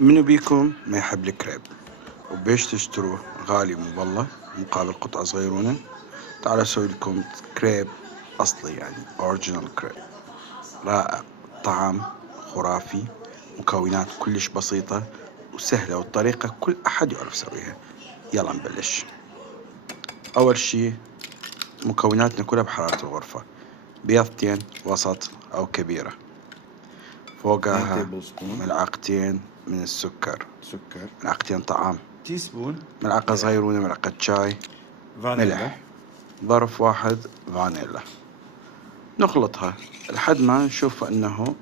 منو بيكم ما يحب الكريب وبيش تشتروه غالي مبلغ مقابل قطعة صغيرونة؟ تعالوا أسوي لكم كريب أصلي، يعني أوريجينال كريب رائع، طعم خرافي، مكونات كلش بسيطة وسهلة، والطريقة كل أحد يعرف يسويها. يلا نبلش. أول شي مكوناتنا كلها بحرارة الغرفة: بيضتين وسط أو كبيرة، 2 فوقها تيبل سبون ملعقتين من السكر، سكر، ملعقتين طعام، تي سبون ملعقة صغيرونة ملعقة شاي، فانيلا، ملح، ظرف واحد فانيلا. نخلطها لحد ما نشوف انه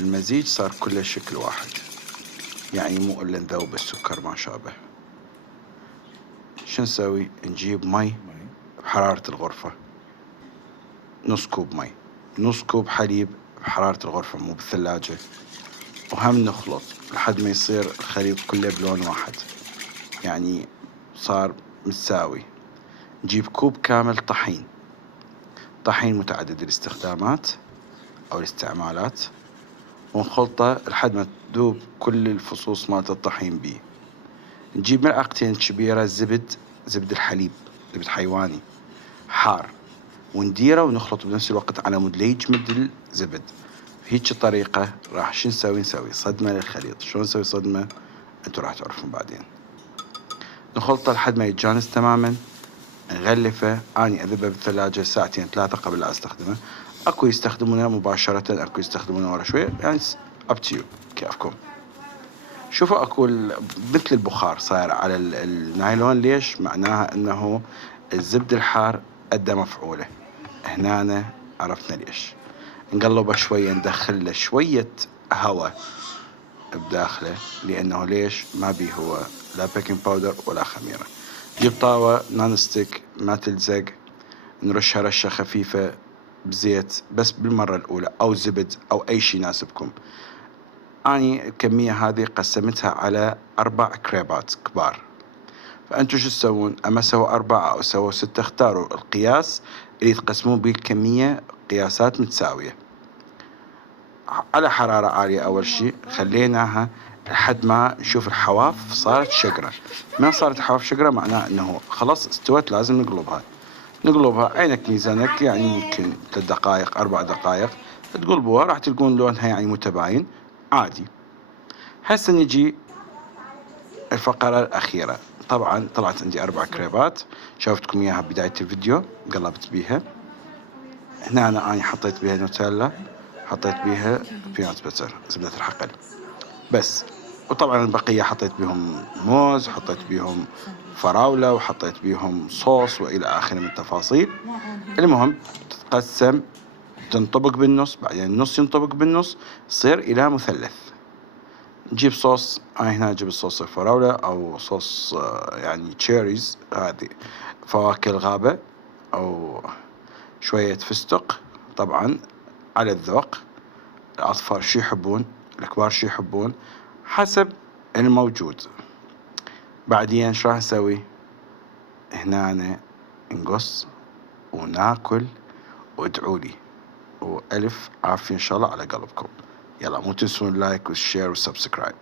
المزيج صار كله شكل واحد، يعني مو الا نذوب السكر ما شابه. شو نسوي؟ نجيب مي بحرارة الغرفة، نص كوب مي، نص كوب حليب بحرارة الغرفة مو بالثلاجة، وهم نخلط لحد ما يصير الخليط كله بلون واحد، يعني صار متساوي. نجيب كوب كامل طحين، طحين متعدد الاستخدامات أو الاستعمالات، ونخلطه لحد ما تذوب كل الفصوص مالت الطحين بيه. نجيب ملعقتين كبيرة زبد الحليب، زبد حيواني حار، ونديره ونخلط بنفس الوقت على مود ليجمد الزبد. بهيج الطريقة راح شو نسوي صدمة للخليط. شلون نسوي صدمة؟ انتوا راح تعرفون بعدين. نخلطه لحد ما يتجانس تماما، نغلفه. اني اذبه بالثلاجة ساعتين 3 قبل لا استخدمه. اكو يستخدمونه مباشرة، اكو يستخدمونه ورا شوية، يعني up to you كيفكم. شوفوا اكو مثل البخار صاير على النايلون. ليش؟ معناها انه الزبد الحار ادى مفعوله. هنا عرفنا ليش. نقلبه شوية، ندخل له شوية هواء بداخله، لانه ليش؟ ما بيه هو لا بيكنج باودر ولا خميرة. جيب طاوة نون ستيك ما تلزق، نرشها رشة خفيفة بزيت بس بالمرة الأولى، أو زبد أو أي شيء يناسبكم. أني الكمية هذه قسمتها على 4 كريبات كبار. فأنتوا شو تسوون؟ أما سووا 4 أو سووا 6، اختاروا القياس اللي تقسمون به الكمية، قياسات متساوية. على حرارة عالية أول شيء، خليناها لحد ما نشوف الحواف صارت شقرة. ما صارت حواف شقرة معناه أنه خلاص استوت، لازم نقلبها عينك ميزانك، يعني يمكن 3 دقائق 4 دقائق تقلبوها، راح تلقون لونها يعني متباين عادي. هسه نجي الفقرة الأخيرة. طبعا طلعت عندي 4 كريبات، شوفتكم إياها بداية الفيديو، قلبت بيها. هنا أنا حطيت بيها نوتيلا، حطيت بيها بينات بتر، زبدة الحقل بس. وطبعا البقية حطيت بيهم موز، حطيت بيهم فراولة، وحطيت بيهم صوص وإلى آخره من التفاصيل. المهم تتقسم، تنطبق بالنص، بعدين النص ينطبق بالنص، يصير إلى مثلث. نجيب صوص. أنا هنا أجيب الصوص الفراولة أو صوص يعني تشيريز، هذه فواكه الغابة، أو شوية فستق، طبعا على الذوق. الأطفال شي يحبون، الكبار شي يحبون، حسب الموجود. بعدين شو راح نسوي؟ هنا نقص وناكل، وادعوا لي، وألف عافية إن شاء الله على قلبكم. يلا مو تنسون اللايك والشير والسبسكرايب.